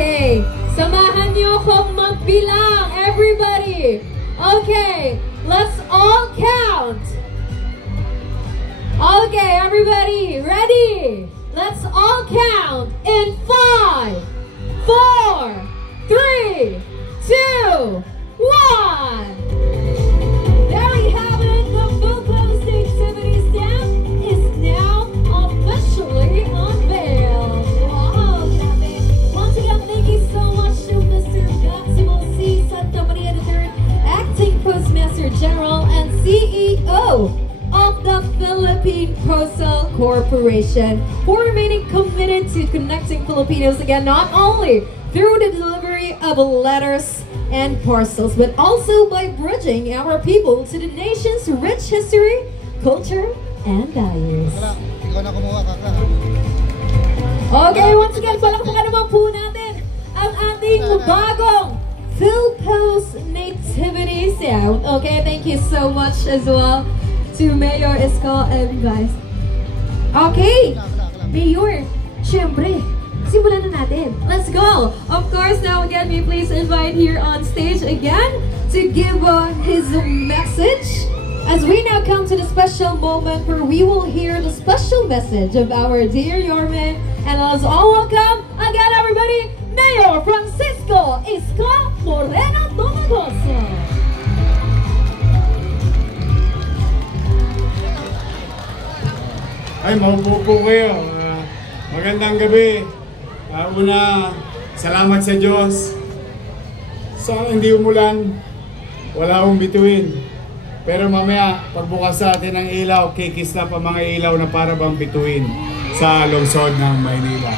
Okay, samahan niyo akong magbilang, everybody. Okay, let's all count. Okay, everybody, ready? Let's all count in 5, 4, 3, 2, 1. There we have it. The Philpost Nativity Stamp is now officially unveiled. Wow, grabe. Once again, thank you so much to Mr. Maximo C. Santa Maria III, Acting Postmaster General and CEO of the Philippine Postal Corporation, for remaining committed to connecting Filipinos again, not only through the delivery of letters and parcels, but also by bridging our people to the nation's rich history, culture, and values. Okay, once again, palakpakan naman po natin ang ating bagong Philpost Nativity Sound. Okay, thank you so much as well to Mayor Isko and guys. Okay, Mayor, syempre, simulan na natin. Let's go! Of course, now again, may please invite here on stage again to give his message as we now come to the special moment where we will hear the special message of our dear Yorme. And let's all welcome again, everybody, Mayor Francisco Isko Moreno Domagoso. Ay, maupo po kayo. Magandang gabi. Una, salamat sa Diyos. Sa hindi umulan, wala akong bituin. Pero mamaya, pagbukas natin ng ilaw, kikis na pa mga ilaw na para bang bituin sa lungsod ng Maynila.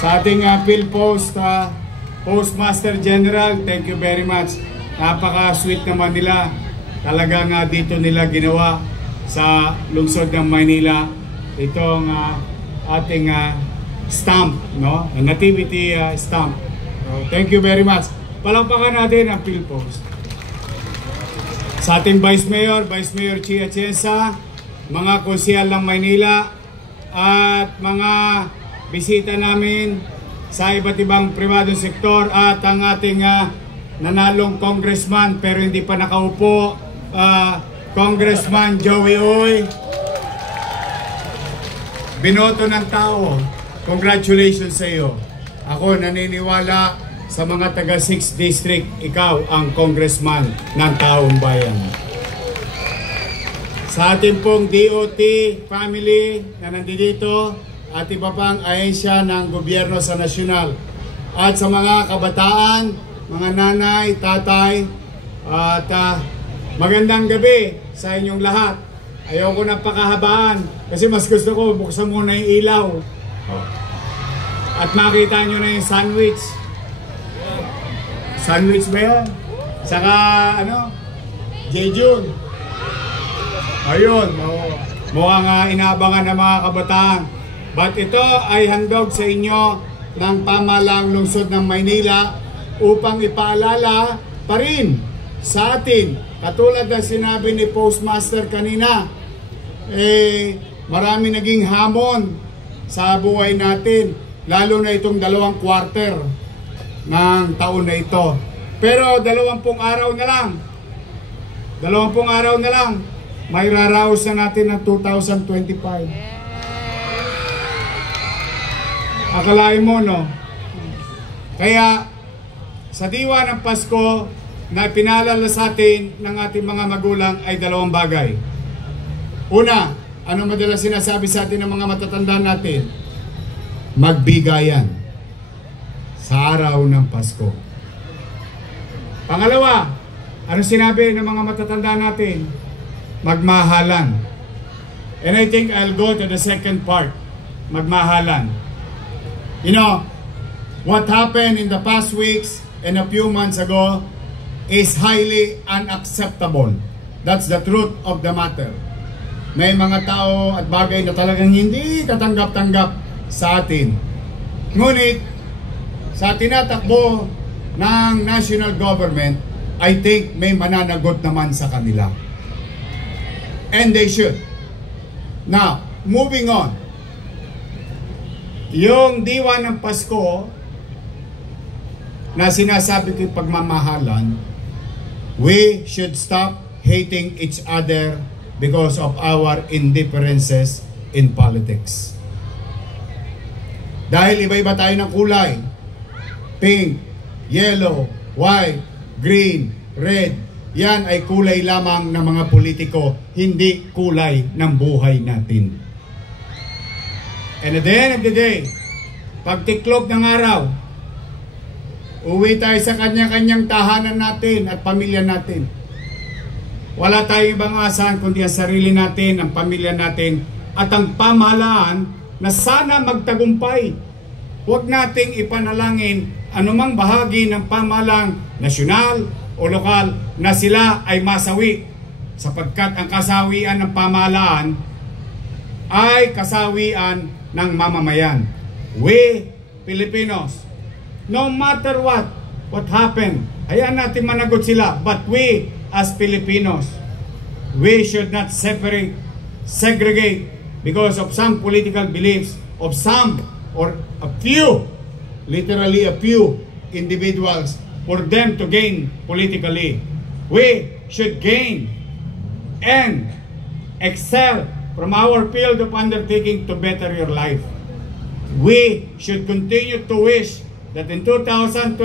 Sa ating PhilPost Postmaster General, thank you very much. Napaka-sweet naman nila. Talagang dito nila ginawa sa lungsod ng Maynila itong ating stamp, no? Nativity stamp. Thank you very much. Palampakan natin ang PhilPost. Sa ating Vice Mayor Chia Atienza, mga konsyal ng Maynila, at mga bisita namin sa iba't ibang pribadong sektor, at ang ating nanalong congressman pero hindi pa nakaupo, Congressman Joey Oy. Binoto ng tao. Congratulations sa iyo. Ako naniniwala sa mga taga 6th District, ikaw ang congressman ng taong bayan. Sa ating pong DOT family na nandito at iba pang ahensya ng gobyerno sa nasyonal, at sa mga kabataan, mga nanay, tatay, at magandang gabi sa inyong lahat. Ayoko na pakahabaan kasi mas gusto ko buksan muna yung ilaw. At makita nyo na yung sandwich. Sandwich ba yan? Saka ano? Jejun. Ayun. Mukhang inaabangan ng mga kabataan. But ito ay handog sa inyo ng pamahalang lungsod ng Maynila upang ipaalala pa rin sa atin. Katulad ng sinabi ni Postmaster kanina, marami naging hamon sa buhay natin, lalo na itong 2 quarter ng taon na ito. Pero 20 araw na lang, 20 araw na lang, may raraos na natin ng 2025. Akalain mo, no? Kaya sa diwa ng Pasko na pinaalala sa atin ng ating mga magulang ay 2 bagay. Una, ano madalas sinasabi sa atin ng mga matatanda natin? Magbigayan sa araw ng Pasko. Pangalawa, ano sinabi ng mga matatanda natin? Magmahalan. And I think I'll go to the second part. Magmahalan. You know, what happened in the past weeks and a few months ago is highly unacceptable. That's the truth of the matter. May mga tao at bagay na talagang hindi katanggap-tanggap sa atin. Ngunit, sa tinatakbo ng national government, I think may mananagot naman sa kanila. And they should. Now, moving on. Yung diwa ng Pasko, na sinasabi ko'y pagmamahalan, we should stop hating each other because of our indifferences in politics. Dahil iba-iba tayo ng kulay, pink, yellow, white, green, red, yan ay kulay lamang ng mga politiko, hindi kulay ng buhay natin. And at the end of the day, pagtiklop ng araw, uwi tayo sa kanya-kanyang tahanan natin at pamilya natin. Wala tayong ibang asahan kundi ang sarili natin, ang pamilya natin, at ang pamahalaan na sana magtagumpay. Huwag nating ipanalangin anumang bahagi ng pamahalang nasyonal o lokal na sila ay masawi, sapagkat ang kasawian ng pamahalaan ay kasawian ng mamamayan. We, Filipinos, no matter what happened, hayaan natin managot sila, but we as Filipinos, we should not separate, segregate because of some political beliefs of some or a few, literally a few individuals, for them to gain politically. We should gain and excel from our field of undertaking to better your life. We should continue to wish that in 2026,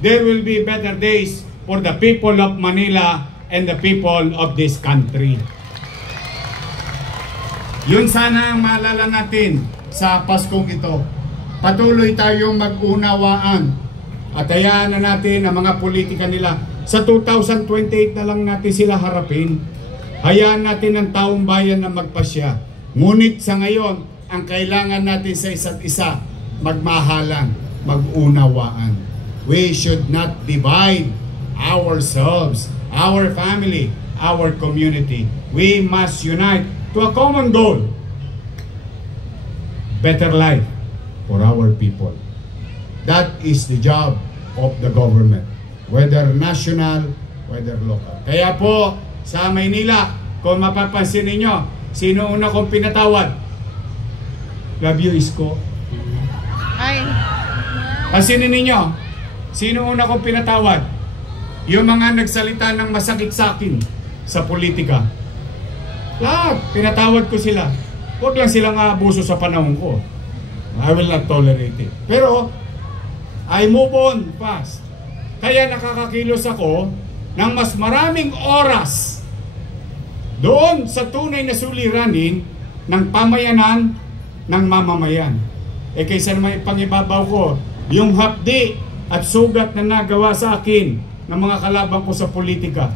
there will be better days for the people of Manila and the people of this country. Yun sana ang maalala natin sa Paskong ito. Patuloy tayong mag-unawaan at hayaan na natin ang mga politika nila. Sa 2028 na lang natin sila harapin. Hayaan natin ang taong bayan na magpasya. Ngunit sa ngayon, ang kailangan natin sa isa't isa, magmahalan, mag-unawaan. We should not divide ourselves, our family, our community. We must unite to a common goal. Better life for our people. That is the job of the government, whether national, whether local. Kaya po, sa Maynila, kung mapapansin ninyo, sino una kong pinatawad? Love you, Isko. Ay. Pansinin ninyo, sino una kong pinatawad? Yung mga nagsalita ng masakit sa akin sa politika. Lahat, pinatawad ko sila. Huwag lang silang aabuso sa panahon ko. I will not tolerate it. Pero, I move on fast. Kaya nakakakilos ako ng mas maraming oras doon sa tunay na suliranin ng pamayanan ng mamamayan. Kaysa naman ipangibabaw ko yung hapdi at sugat na nagawa sa akin ng mga kalaban ko sa politika.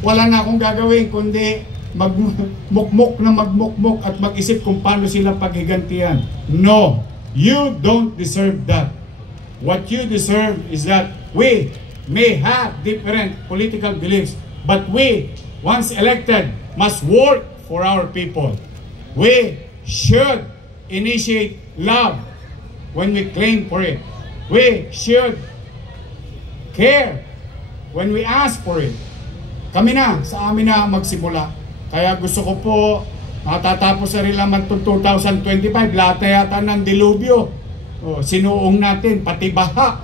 Wala na akong gagawin kundi magmukmok na magmukmok at mag-isip kung paano sila paghigantihan. No, you don't deserve that. What you deserve is that we may have different political beliefs, but we, once elected, must work for our people. We should initiate love when we claim for it. We should care when we ask for it. Kami na, sa amin na magsimula. Kaya gusto ko po, matatapos na rin naman itong 2025, lahat na yata ng dilubyo. Sinuong natin, pati baha.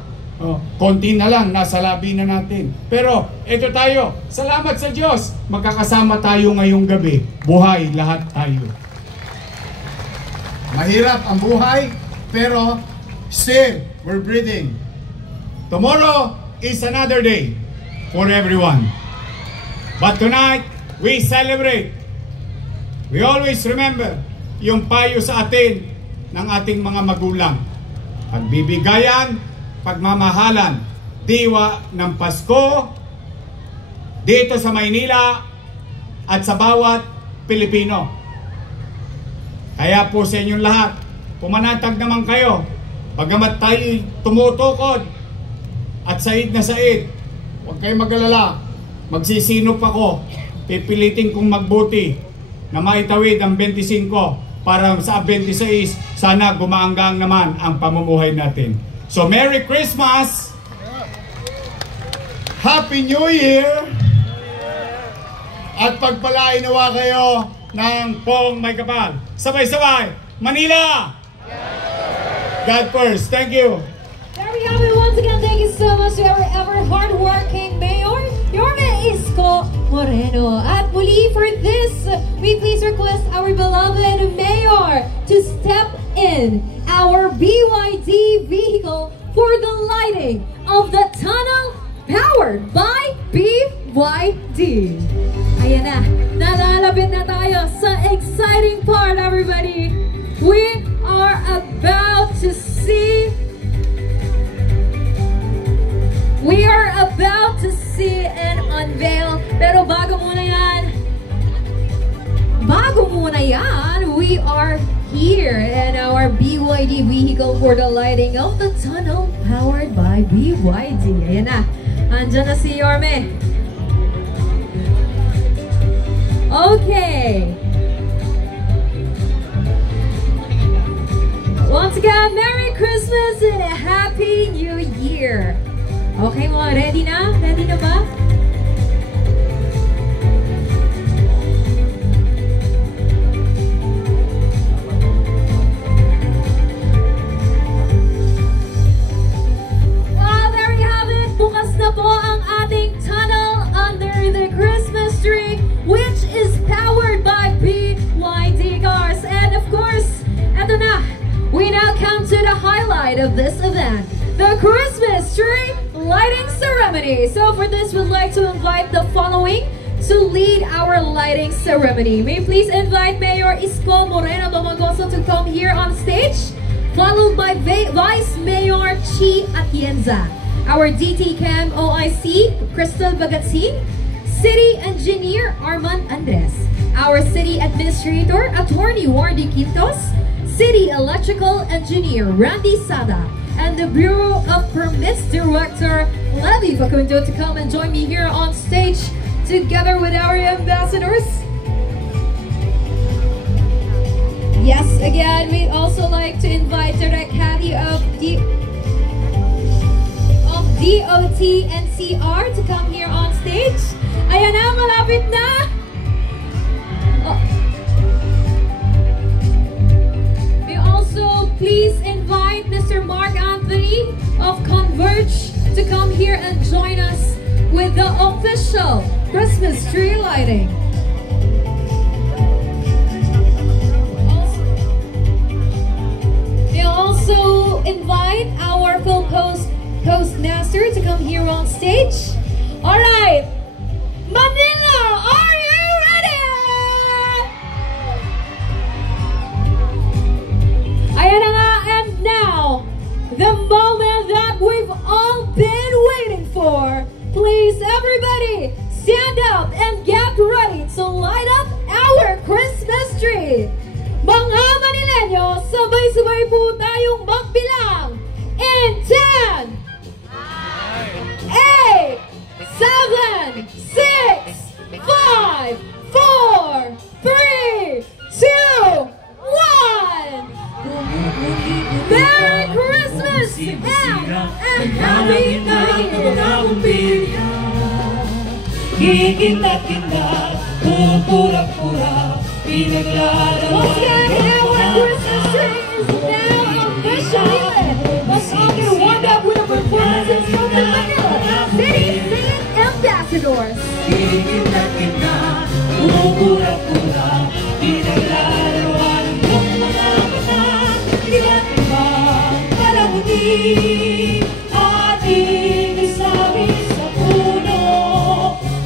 Konti na lang, nasa labi na natin. Pero, ito tayo, salamat sa Diyos, magkakasama tayo ngayong gabi. Buhay lahat tayo. Mahirap ang buhay, pero still, we're breathing. Tomorrow is another day for everyone. But tonight, we celebrate. We always remember yung payo sa atin ng ating mga magulang. Pagbibigayan, pagmamahalan, diwa ng Pasko, dito sa Maynila at sa bawat Pilipino. Kaya po sa inyong lahat, pumanatag naman kayo. Bagamat tayo tumutukod at said na said, huwag kayong mag-alala. Magsisinop ako. Pipilitin kong magbuti na maitawid ang 25 para sa 26 sana gumaanggang naman ang pamumuhay natin. So Merry Christmas! Happy New Year! At pagpalain nawa kayo ng Pong May Kapal. Sabay-sabay! Manila! God first! Thank you! There we have it once again. thank you so much to our ever hardworking Mayor, Yorme Isko Moreno. At muli for this, we please request our beloved Mayor to step in our BYD vehicle for the lighting of the tunnel powered by BYD. Ayan na, nalalapit na tayo sa exciting part, everybody. We are about to see and unveil. Pero bago muna yan, we are here in our BYD vehicle for the lighting of the tunnel powered by BYD. Ayan na, andyan na si Yorme. Okay. Once again, Merry Christmas and a Happy New Year! Okay mga, ready na? Ready na ba? Well, there you have it! Bukas na po ang ating tunnel under the Christmas tree, which is powered by BYD cars. And of course, eto na! We now come to the highlight of this event, the Christmas tree lighting ceremony. So for this, we'd like to invite the following to lead our lighting ceremony. May you please invite Mayor Isko Moreno Domagoso to come here on stage, followed by Vice Mayor Chi Atienza, our DT Cam OIC, Crystal Bagatsin, City Engineer Armand Andres, our City Administrator, Attorney Wardy Quintos, City Electrical Engineer Randy Sada, and the Bureau of Permits Director Levi Facunto to come and join me here on stage together with our ambassadors. Yes, again, we'd also like to invite Direct Caddy of DOT NCR to come here on stage. Ayan na, malapit na! Please invite Mr. Mark Anthony of Converge to come here and join us with the official Christmas tree lighting. We also invite our full postmaster to come here on stage. All right, Manila, are you ready? Ayan na nga, and now, the moment that we've all been waiting for. Please, everybody, stand up and get ready to light up our Christmas tree. Mga Manileño, sabay-sabay po tayong magbilang in 10, 8, 7, 6, 5, 4, 3, 2, 1. Merry Christmas and a Happy New Year! Kikinda-kinda, pura-pura, pinaglalaro. Once again, our Christmas tree is now officially lit. Let's all get warmed up with the performances from the Manila City Singing Ambassadors. Kikinda-kinda, pura-pura, pinaglalaroan ng mga mata. Iba-iba, palamuti, ating isabi sa puno.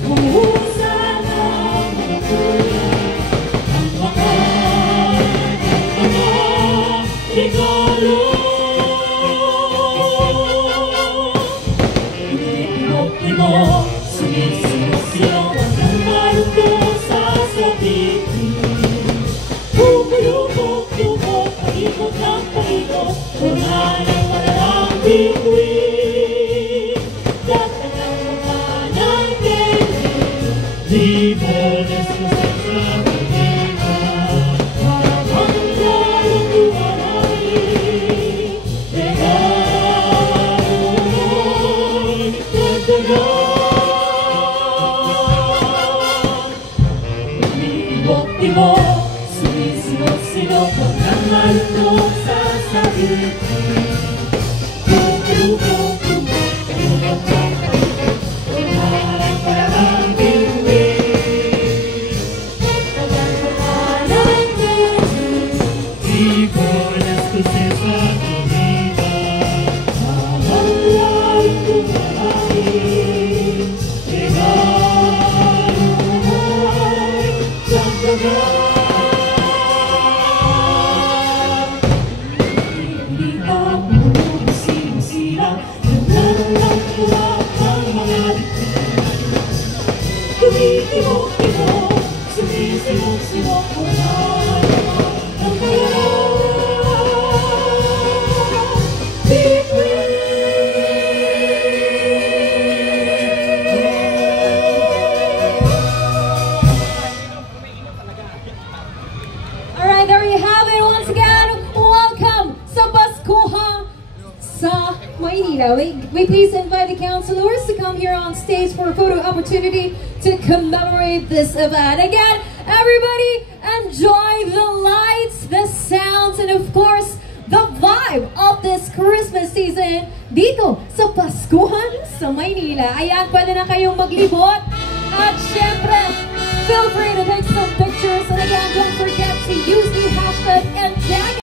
Umuhusan ang mga kulay, ang mga regalo. Ibo-ibo, sumisigaw ang maluto sa sabihin. Pupulupok-lupok, paikot ng paikot, una ng malalang bituin. Datan ang mga ng dilim, libones na sa sabihin. Parang ang lalong lumaray, regalo'y dagdagan. Ibo-ibo, sumisigaw-sigaw, pag ang malutong sasabihin. Pupulupok, sa Maynila. We please invite the councilors to come here on stage for a photo opportunity to commemorate this event. Again, everybody enjoy the lights, the sounds, and of course, the vibe of this Christmas season dito sa Paskuhan sa Maynila. Ayan, pwede na kayong maglibot. At syempre, feel free to take some pictures. And again, don't forget to use the hashtag and